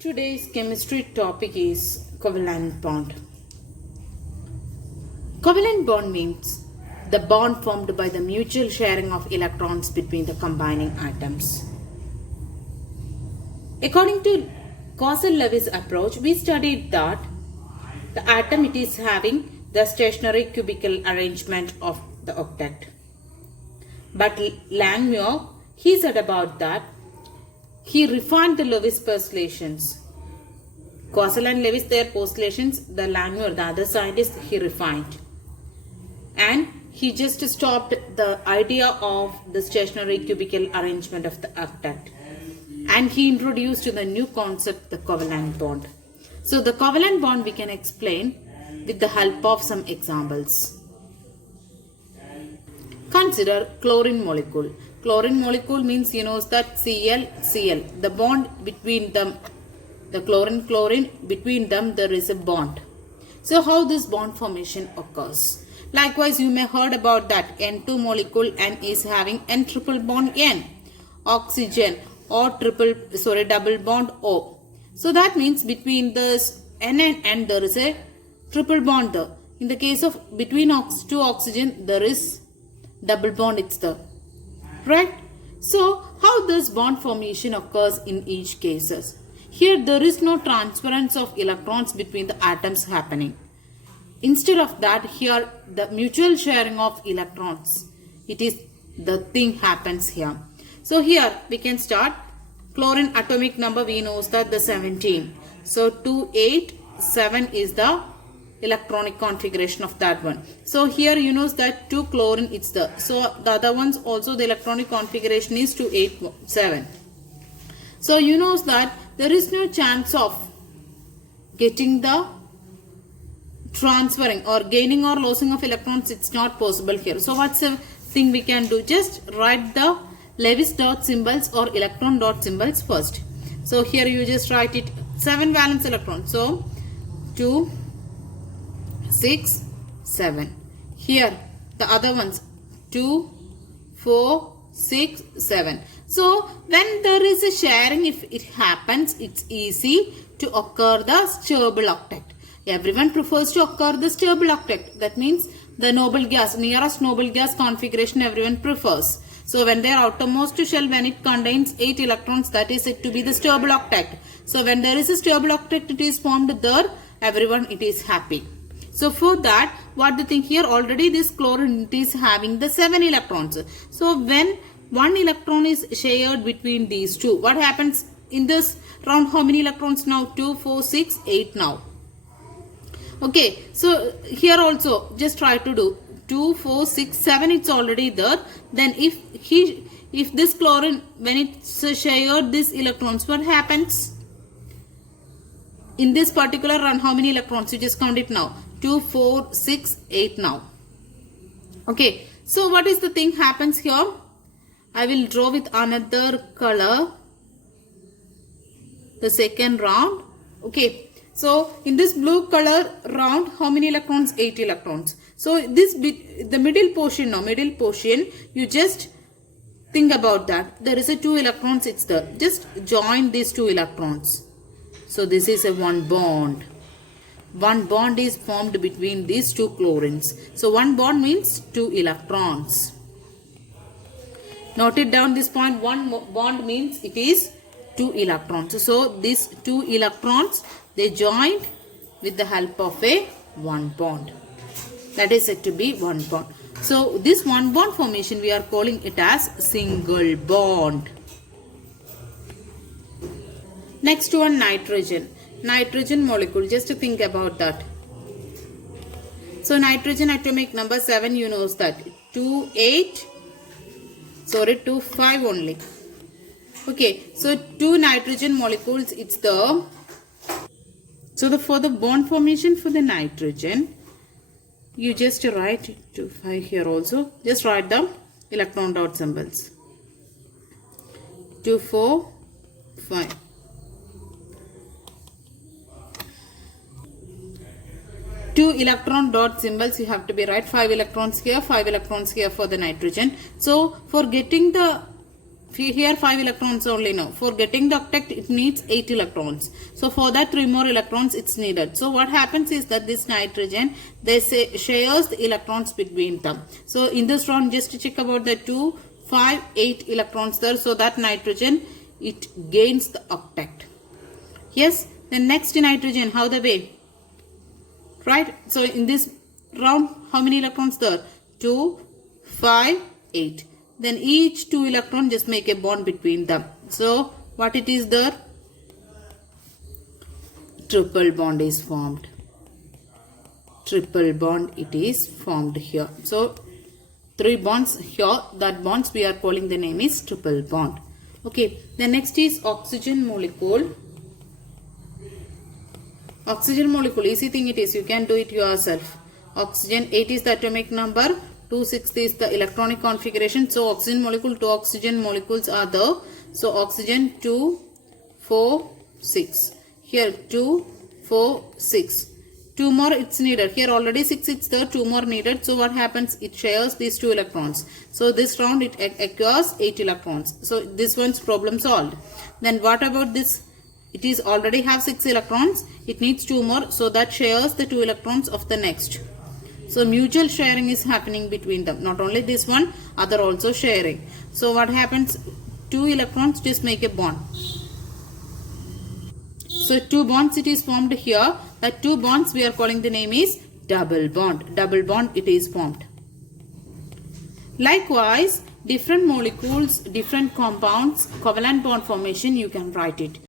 Today's chemistry topic is covalent bond. Covalent bond means the bond formed by the mutual sharing of electrons between the combining atoms. According to Causal-Lewis approach, we studied that the atom it is having the stationary cubical arrangement of the octet. But Langmuir, he said about that, he refined the Lewis postulations. Causal and Lewis, their postulations, the Langmuir, the other scientist, he refined. And he just stopped the idea of the stationary cubical arrangement of the octet. And he introduced the new concept, the covalent bond. So the covalent bond we can explain with the help of some examples. Consider chlorine molecule. Chlorine molecule means that Cl. The bond between them, the chlorine, between them there is a bond. So how this bond formation occurs? Likewise, you may heard about that N2 molecule N is having N triple bond N. Oxygen or double bond O. So that means between this N and N there is a triple bond there. In the case of between two oxygen there is double bond, it's there. Right? So how this bond formation occurs in each cases? Here there is no transference of electrons between the atoms happening. Instead of that, here the mutual sharing of electrons, it is the thing happens here. So here we can start. Chlorine atomic number we know that the 17. So 287 is the electronic configuration of that one. So here that 2 chlorine it's the. So the other ones also the electronic configuration is 287. So that there is no chance of getting the transferring or gaining or losing of electrons. It's not possible here. So what's the thing we can do? Just write the Lewis dot symbols or electron dot symbols first. So here you just write it 7 valence electrons. So 2, 6, 7. Here the other ones 2, 4, 6, 7. So when there is a sharing, if it happens, it's easy to occur the stable octet. Everyone prefers to occur the stable octet. That means the noble gas, nearest noble gas configuration everyone prefers. So when their outermost shell, when it contains 8 electrons, that is said to be the stable octet. So when there is a stable octet, it is formed there, everyone it is happy. So for that, what the thing here, already this chlorine it is having the 7 electrons. So when 1 electron is shared between these two, what happens in this round? How many electrons now? 2, 4, 6, 8 now. Okay, so here also just try to do 2, 4, 6, 7, it's already there. Then if this chlorine, when it's shared these electrons, what happens? In this particular run, how many electrons? You just count it now. 2, 4, 6, 8 now. Okay, so what is the thing happens here? I will draw with another color the second round. Okay. So in this blue color round, how many electrons? 8 electrons. So this bit, the middle portion now, you just think about that. There is a 2 electrons, it's there. Just join these 2 electrons. So this is a 1 bond. 1 bond is formed between these 2 chlorines. So 1 bond means 2 electrons. Note it down this point. 1 bond means it is 2 electrons. So these 2 electrons, they joined with the help of a 1 bond. That is said to be 1 bond. So this 1 bond formation, we are calling it as single bond. Next one, nitrogen. Nitrogen molecule, just to think about that. So nitrogen atomic number 7, you know that 2, 5 only. Okay, so 2 nitrogen molecules, it's the. So for the bond formation for the nitrogen, you just write 2, 5 here also. Just write the electron dot symbols. 2, 4, 5. Two electron dot symbols you have to be right. 5 electrons here, 5 electrons here for the nitrogen. So for getting the here 5 electrons only now. For getting the octet, it needs 8 electrons. So for that 3 more electrons it's needed. So what happens is that this nitrogen, they say shares the electrons between them. So in this round, just to check about the 2, 5, 8 electrons there. So that nitrogen, it gains the octet. Yes, the next nitrogen, how the way? Right? So in this round, how many electrons there? 2, 5, 8. Then each 2 electron just make a bond between them. So what it is there? Triple bond is formed. Triple bond it is formed here. So 3 bonds here, that bonds we are calling the name is triple bond. Okay, the next is oxygen molecule. Oxygen molecule, easy thing it is, you can do it yourself. Oxygen, 8 is the atomic number, 2,6 is the electronic configuration. So oxygen molecule, 2 oxygen molecules are there. So oxygen 2, 4, 6. Here 2, 4, 6. 2 more it's needed. Here already 6 it's there, 2 more needed. So what happens? It shares these 2 electrons. So this round it acquires 8 electrons. So this one's problem solved. Then what about this? It is already have 6 electrons. It needs 2 more. So that shares the 2 electrons of the next. So mutual sharing is happening between them. Not only this one, other also sharing. So what happens? 2 electrons just make a bond. So 2 bonds it is formed here. That 2 bonds we are calling the name is double bond. Double bond it is formed. Likewise, different molecules, different compounds, covalent bond formation you can write it.